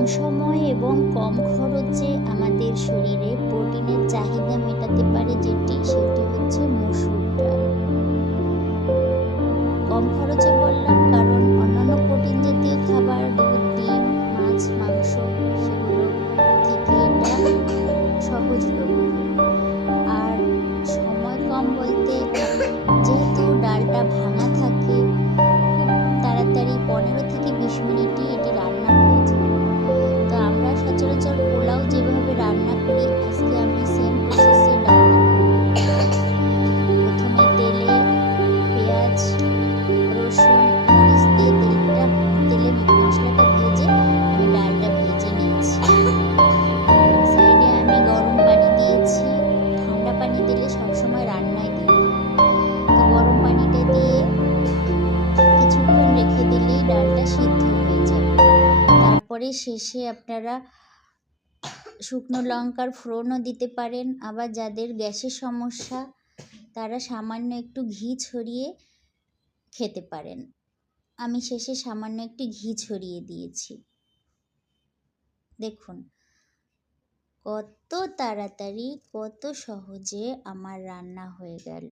কম সময় এবং কম খরচে আমাদের শরীরে প্রোটিনের চাহিদা মেটাতে পারে সেটি হচ্ছে মসুর ডাল। কম খরচে বললাম কারণ অন্যান্য প্রোটিন জাতীয় খাবার দুধ, ডিম, মাছ, মাংস সেগুলো থেকে এটা সহজলভ্য। আর সময় কম বলতে যেহেতু ডালটা ভাঙা থাকে, খুব তাড়াতাড়ি 15 থেকে 20 মিনিটই এটি রান্না হয়ে যায়। তো আমরা সচরাচর পোলাও যেভাবে রান্না করি, আজকে আমি সেম প্রসেসে ডালটা বানাবো। প্রথমে তেলে পেঁয়াজ, রসুন, মরিচ দিয়ে তেলে মশলাটা ভেজে আমি ডালটা ভেজে নিয়েছি। সাইডে আমি গরম পানি দিয়েছি। ঠান্ডা পানি দিলে সবসময় রান্নায় দিই। তো গরম পানিটা দিয়ে কিছুক্ষণ রেখে দিলেই ডালটা সিদ্ধ হয়ে যাবে। তারপরে শেষে আপনারা শুকনো লঙ্কার ফোড়নও দিতে পারেন। আবার যাদের গ্যাসের সমস্যা তারা সামান্য একটু ঘি ছড়িয়ে খেতে পারেন। আমি শেষে সামান্য একটু ঘি ছড়িয়ে দিয়েছি। দেখুন কত তাড়াতাড়ি, কত সহজে আমার রান্না হয়ে গেল।